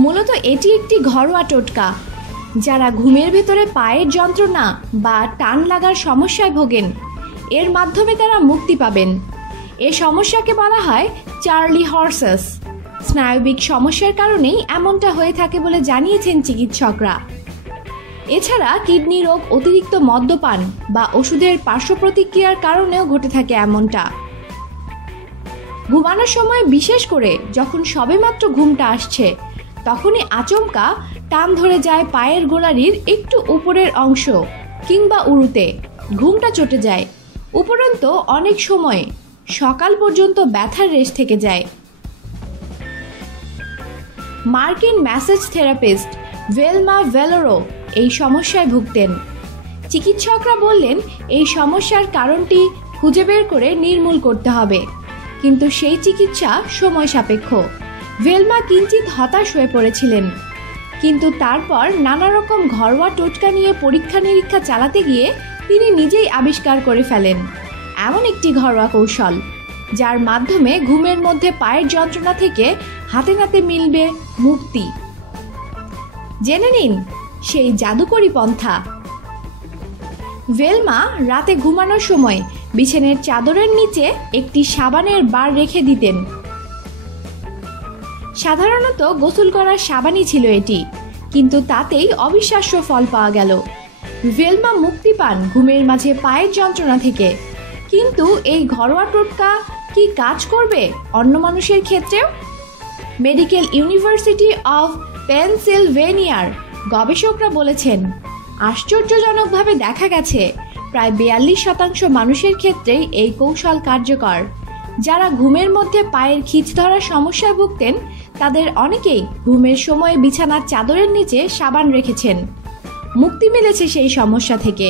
মূলত এটি একটি ঘরোয়া টোটকা। যারা ঘুমের ভেতরে পায়ের যন্ত্রণা বা টান লাগার সমস্যায় ভোগেন, এর মাধ্যমে তারা মুক্তি পাবেন। এ সমস্যাকে বলা হয় চার্লি হর্সেস। স্নায়বিক সমস্যার কারণেই এমনটা হয়ে থাকে বলে জানিয়েছেন চিকিৎসকরা। এছাড়া কিডনি রোগ, অতিরিক্ত মদ্যপান বা ওষুধের পার্শ্ব প্রতিক্রিয়ার কারণেও ঘটে থাকে এমনটা। ঘুমানোর সময়, বিশেষ করে যখন সবেমাত্র ঘুমটা আসছে, তখনই আচমকা টান ধরে যায় পায়ের গোড়ালির একটু উপরের অংশ কিংবা উরুতে, ঘুমটা চটে যায়। উপরন্তু অনেক সময় সকাল পর্যন্ত ব্যথার রেশ থেকে যায়। মার্কিন ম্যাসেজ থেরাপিস্ট ভেলমা ভেলোরো এই সমস্যায় ভুগতেন। চিকিৎসকরা বললেন এই সমস্যার কারণটি খুঁজে বের করে নির্মূল করতে হবে, কিন্তু সেই চিকিৎসা সময় সাপেক্ষ। ভেলমা কিঞ্চিত হতাশ হয়ে পড়েছিলেন, কিন্তু তারপর নানা রকম ঘরোয়া টোটকা নিয়ে পরীক্ষা নিরীক্ষা চালাতে গিয়ে তিনি নিজেই আবিষ্কার করে ফেলেন এমন একটি ঘরোয়া কৌশল, যার মাধ্যমে ঘুমের মধ্যে পায়ের যন্ত্রণা থেকে হাতে নাতে মিলবে মুক্তি। জেনে নিন সেই জাদুকরি পন্থা। ভেলমা রাতে ঘুমানোর সময় বিছানার চাদরের নিচে একটি সাবানের বার রেখে দিতেন। সাধারণত গোসল করার সাবানই ছিল এটি, কিন্তু তাতেই অবিশ্বাস্য ফল পাওয়া গেল। ভেলমা মুক্তি পান ঘুমের মাঝে পায়ের যন্ত্রণা থেকে। কিন্তু এই ঘরোয়া টোটকা কি কাজ করবে অন্য মানুষের ক্ষেত্রেও? মেডিকেল ইউনিভার্সিটি অফ পেনসিলভেনিয়ার গবেষকরা বলেছেন, আশ্চর্যজনকভাবে দেখা গেছে প্রায় 42% মানুষের ক্ষেত্রেই এই কৌশল কার্যকর। যারা ঘুমের মধ্যে পায়ের খিঁচ ধরার সমস্যায় ভুগতেন, তাদের অনেকেই ঘুমের সময় বিছানার চাদরের নিচে সাবান রেখেছেন। মুক্তি মিলেছে সেই সমস্যা থেকে।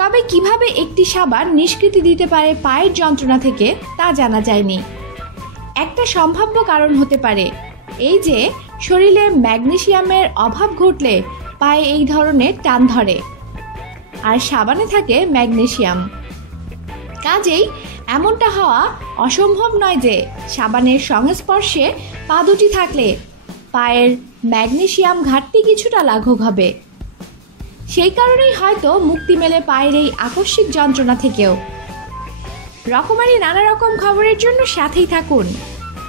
তবে কিভাবে একটি সাবান নিষ্কৃতি দিতে পারে পায়ের যন্ত্রণা থেকে, তা জানা যায়নি। একটা সম্ভাব্য কারণ হতে পারে এই যে শরীরে ম্যাগনেসিয়ামের অভাব ঘটলে পায়ে এই ধরনের টান ধরে, আর সাবানে থাকে ম্যাগনেসিয়াম। কাজেই এমনটা হওয়া অসম্ভব নয় যে সাবানের সংস্পর্শে পা দুটি থাকলে পায়ের ম্যাগনেসিয়াম ঘাটতি কিছুটা লাঘব হবে। সেই কারণেই হয়তো মুক্তি মেলে পায়ের এই আকস্মিক যন্ত্রণা থেকেও। রকমারি নানা রকম খবরের জন্য সাথেই থাকুন,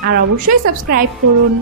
আর অবশ্যই সাবস্ক্রাইব করুন।